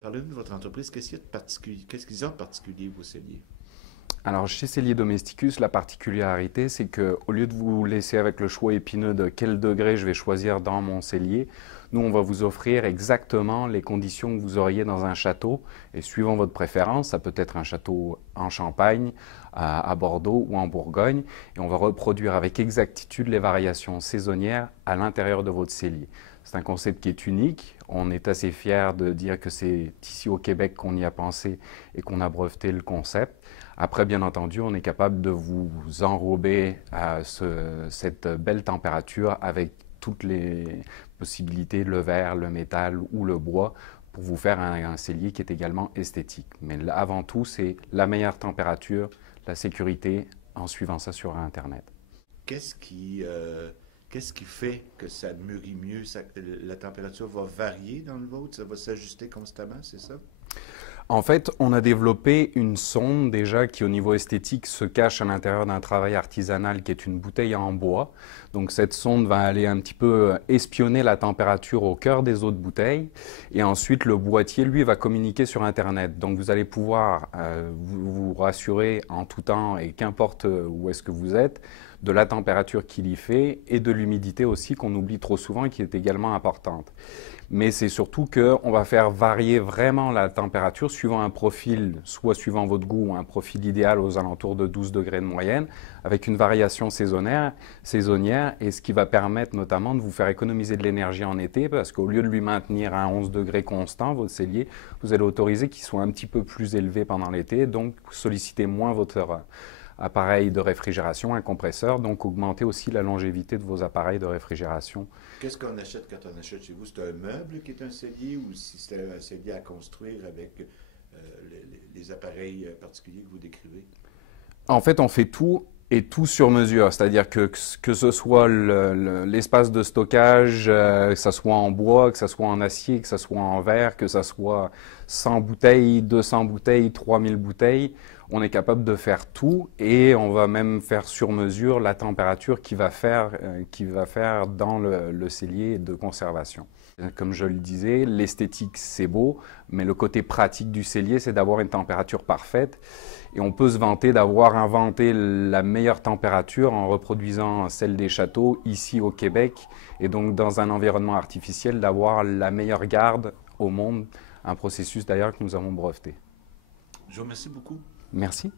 Parlez-nous de votre entreprise. Qu'est-ce qu'il y a de particulier, qu'est-ce qu'ils ont de particulier, vos celliers? Alors, chez Cellier Domesticus, la particularité, c'est que au lieu de vous laisser avec le choix épineux de quel degré je vais choisir dans mon cellier, nous, on va vous offrir exactement les conditions que vous auriez dans un château. Et suivant votre préférence, ça peut être un château en Champagne, à Bordeaux ou en Bourgogne. Et on va reproduire avec exactitude les variations saisonnières à l'intérieur de votre cellier. C'est un concept qui est unique. On est assez fiers de dire que c'est ici au Québec qu'on y a pensé et qu'on a breveté le concept. Après, bien entendu, on est capable de vous enrober à cette belle température avec toutes les possibilités, le verre, le métal ou le bois, pour vous faire un cellier qui est également esthétique. Mais avant tout, c'est la meilleure température, la sécurité, en suivant ça sur Internet. Qu'est-ce qui, euh, qu'est-ce qui fait que ça mûrit mieux? La température va varier dans le vôtre? Ça va s'ajuster constamment, c'est ça? En fait, on a développé une sonde déjà qui, au niveau esthétique, se cache à l'intérieur d'un travail artisanal qui est une bouteille en bois. Donc cette sonde va aller un petit peu espionner la température au cœur des autres bouteilles. Et ensuite, le boîtier, lui, va communiquer sur Internet. Donc vous allez pouvoir vous rassurer en tout temps et qu'importe où est-ce que vous êtes, de la température qu'il y fait et de l'humidité aussi qu'on oublie trop souvent et qui est également importante. Mais c'est surtout qu'on va faire varier vraiment la température suivant un profil, soit suivant votre goût, un profil idéal aux alentours de 12 degrés de moyenne, avec une variation saisonnière, et ce qui va permettre notamment de vous faire économiser de l'énergie en été, parce qu'au lieu de lui maintenir à 11 degrés constant, votre cellier, vous allez autoriser qu'il soit un petit peu plus élevé pendant l'été, donc solliciter moins votre appareil de réfrigération, un compresseur, donc augmenter aussi la longévité de vos appareils de réfrigération. Qu'est-ce qu'on achète quand on achète chez vous? C'est un meuble qui est un cellier ou si c'est un cellier à construire avec les appareils particuliers que vous décrivez? En fait, on fait tout et tout sur mesure, c'est-à-dire que ce soit l'espace de stockage, que ce soit en bois, que ce soit en acier, que ce soit en verre, que ce soit 100 bouteilles, 200 bouteilles, 3000 bouteilles, on est capable de faire tout et on va même faire sur mesure la température qu'il va faire dans le cellier de conservation. Comme je le disais, l'esthétique c'est beau, mais le côté pratique du cellier c'est d'avoir une température parfaite. Et on peut se vanter d'avoir inventé la meilleure température en reproduisant celle des châteaux ici au Québec et donc dans un environnement artificiel d'avoir la meilleure garde au monde, un processus d'ailleurs que nous avons breveté. Je vous remercie beaucoup. Merci.